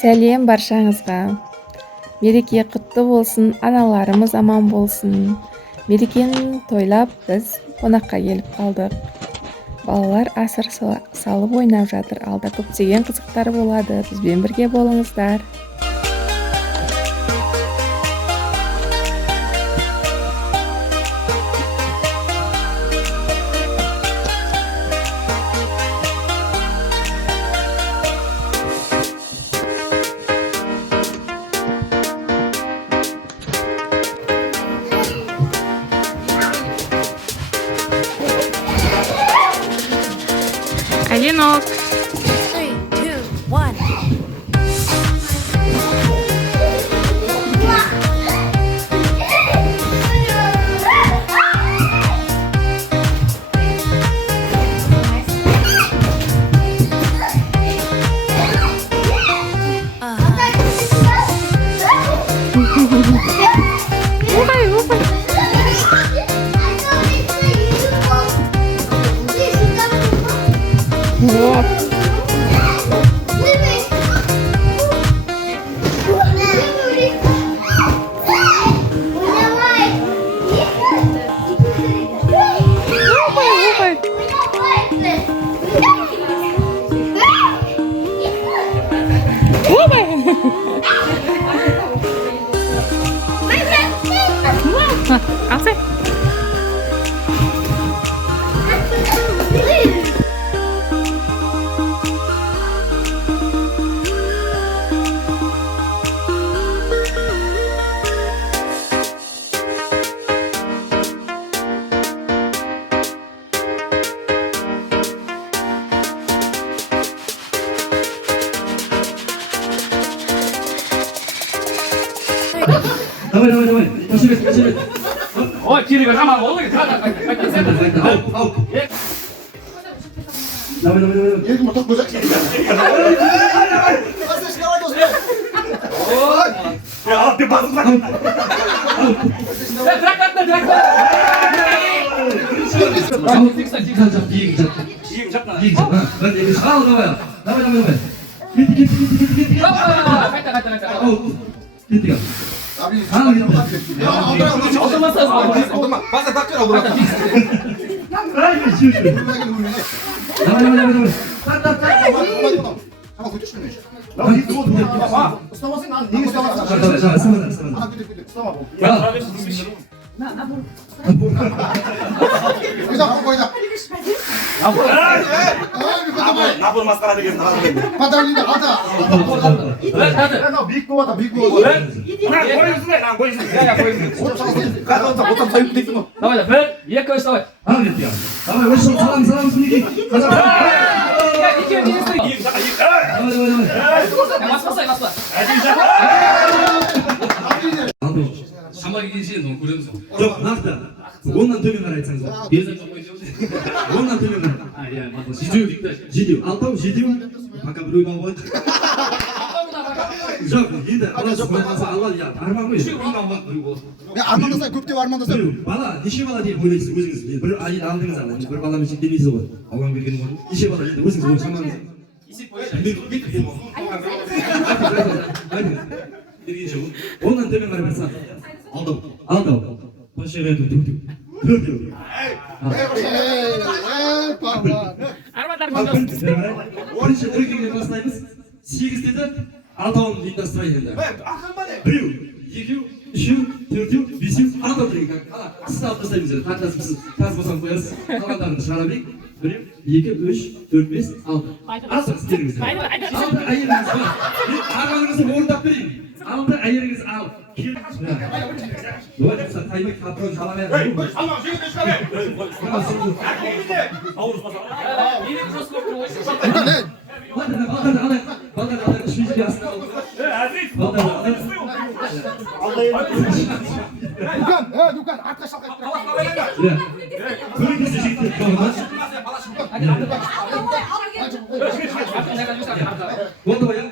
Сәлем баршаңызға. Мереке құтты болсын, аналарымыз аман болсын. Мерекені тойлап біз қонаққа келіп қалдық. Балалар асыр салып ойнап жатыр. Алда көптеген қызықтар болады. Бізбен бірге болыңыздар. Алинок. 3, 2, 1. Алсай. Давай, пошли. Ой, Кирилл, 가만 올라가. Давай. Елді мұтық көзі ұстамасың, неге ұстамасың? Напыл масқара деген Подавление ата. Биік болады, биік болады. Давай, бір, екі, үш, давай. Давай, салам, мінеки. Баспа. Шамға келген шейін көреміз ғой. Жоқ, нақты. Оннан төмен қарай айтсаңыз болады. Безі жоқ қой деп. Оннан төмен қарай. Жетеу. Алтау, жетеу. Пока біреуді алып алайық. Жоқ, енді алла арман ғой. Армандаса көп деп армандаса. Бала, неше бала деп ойлайсыз өзіңіз? Бір айын алдыңыз ала, бір баламен шектелмейсіз ғой. Алған бергені бар. Неше бала енді өзіңіз ой шамаңыз. Оннан төмен қарай барса. Алтау. Пошырайды төртеу. Бірінші іргеге бастаймыз. 8 деді, алтауын ұйымдастырайын енді. Біреу, екеу, үшеу, төртеу, бесеу, алтау деген. Сіз алып тастаймыз енді. Қартасып таз босанып қоярсыз. Қалғандарын шығара берейік. Біреу, екі, үш, төрт, бес, алты. Алты істеріңіз. Алты әйеліңіз бар. Арманыңызды орындап берейін. Алты әйеліңіз ал. Давай, таймай қаптырын шаламай. Балдар, ішмейшіге астына Дүкан, артқа шалқайды. Көмекесі жігіттер қалғымаш. Болды ба, я?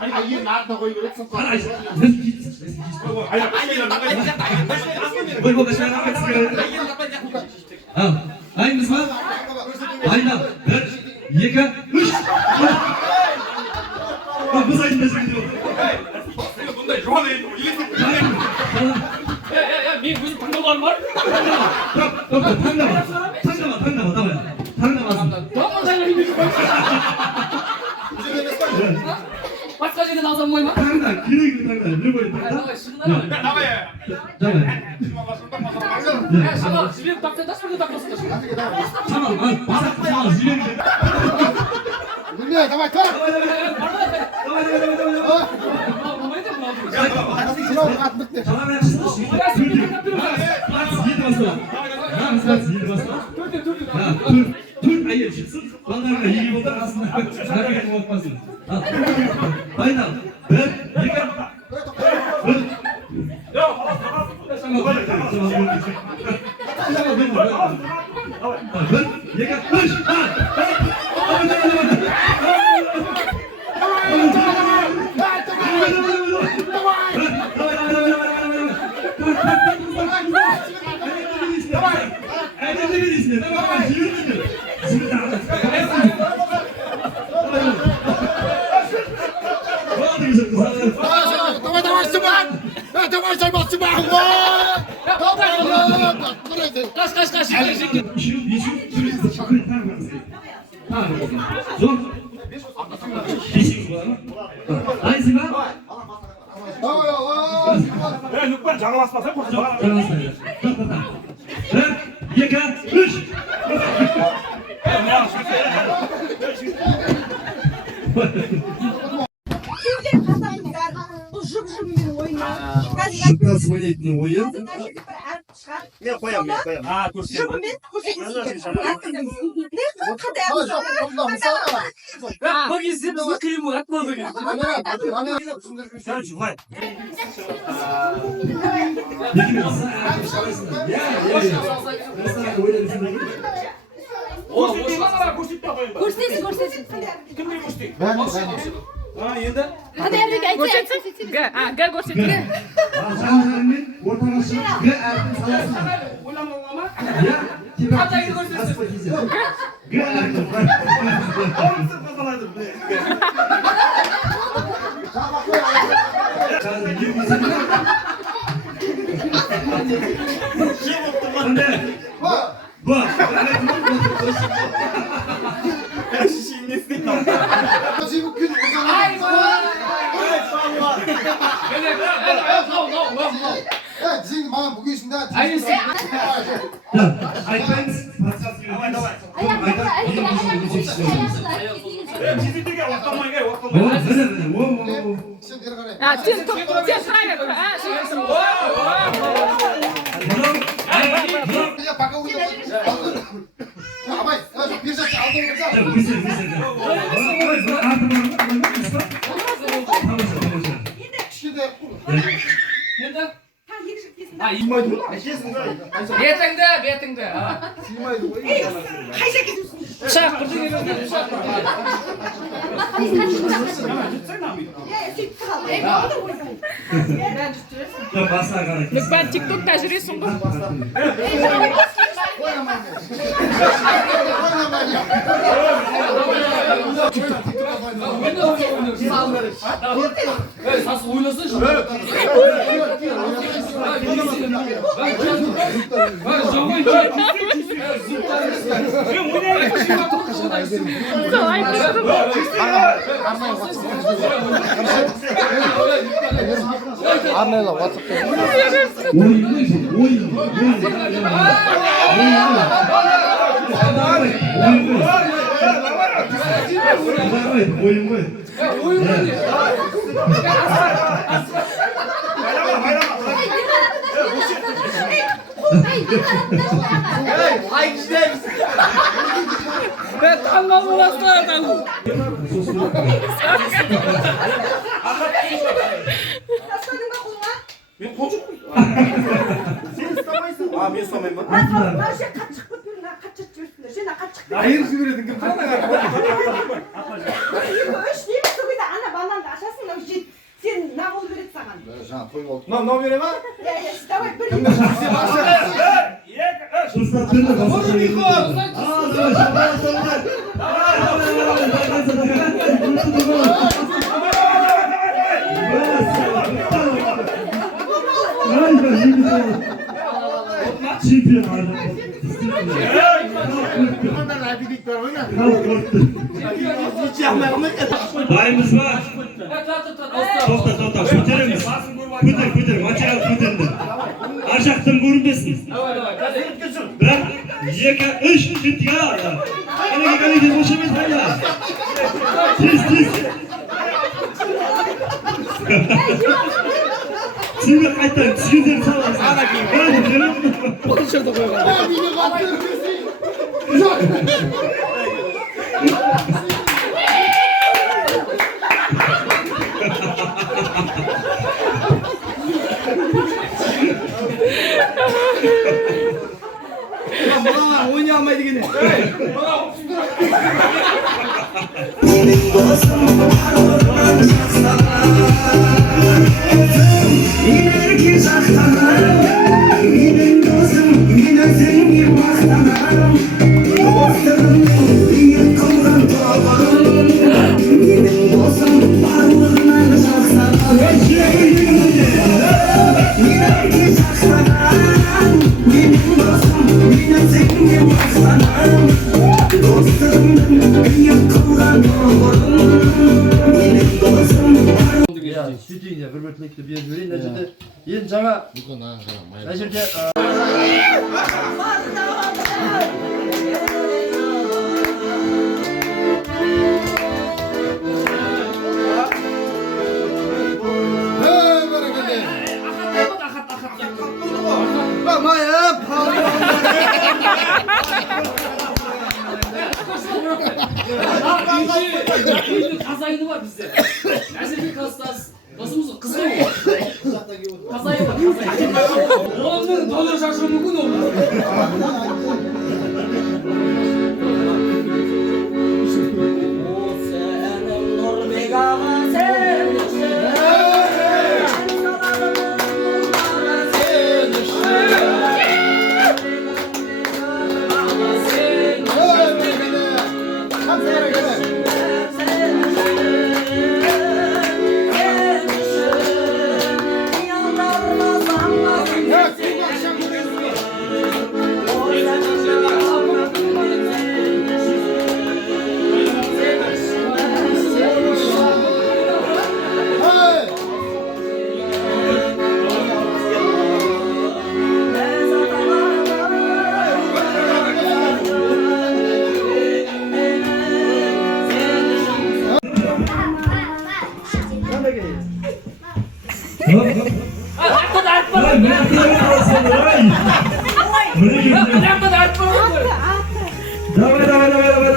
Әйелін артына қойып береді. Ayımız var. Aynen. 1, 2, 3. adam var. 당나마 나와요. 당나마. Tamam sen öyle bir bak. Başka şeyden alsam koyma. 당나 기레기 당나 누구 Давай, şunları al. 잠깐. Ya sana 집에 딱 됐다 소리 딱 났어. 잠깐. 바삭바삭 지레기. Nurmay, давай, tor. Şuna atlık de. 잠깐만 치시. 둘 아예 çıksın. Bana iyi oldu aslında. Hareket olmasın. Aynen. Ben yıkan. Давай, давай, Субан. Давай, Сайман, Субан. Kaç. 야, 6번 장어 왔어. 세포 장어. Şıkla свалить oyun. Ne koyayım, ne koyayım? Ha, kursi. Bak izle bizi kıyım var. Atma bugün. Sen şu vay. Oğlum boş ver. Көрсетсін. Ha yedi. Hadi Erdik айтсын. Г көрсетті. Ортаға шығып, Г әрпін саласың. Ойламауға ма? Қандай көрсетесің? Г әрпін. Bizim bana bugün şimdi Aynısı. Айтпаймыз, подсказка Çizikliğe ortamaya gel, ortamaya. sen geri karaya. Сен тұра бер. Ya baka uyuyor. Abay, bir şey aldım. Şimdi Енді? Ha iyi. Бетіңді. Шақ бірдеңе берді. Шақ. Басына қарай. Бән тиктокта жүресің ғой. Сас ойласа şimdi. Қалай Arnayla WhatsApp'ta. Ben tamam olasın adamı. Ben çocuk muyum? Sen istemeyisin. Aa, ben istemeyin bak. Hayır, sürdün. Kim sana kadar? Sen ne ol verir sana? Can toy oldu. Ne vereyim ha? Давай bir Dayımız var. To'xta, ko'taramiz. Ko'tar, material ko'tardi. Arjaqdan ko'rinmasin. Bir, ikki, uch, ketdik. Qanaqa bo'shamaydi hali. Tez. Sizga qaytadan tushundim salasiz. Oynayalmaydı yine. Ya sütün ya hürmetlikle bir yürüyün necede yen жаңа necede Kazayını var bizde. Nazirlik hastası. Nasıl kızı mı? Kazayı var. Onun dolar şaşırma mümkün olur.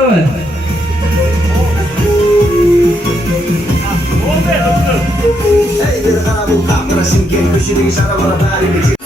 Давай. Hey, bir qara bu qamra singan ko'shidagi shara bora bari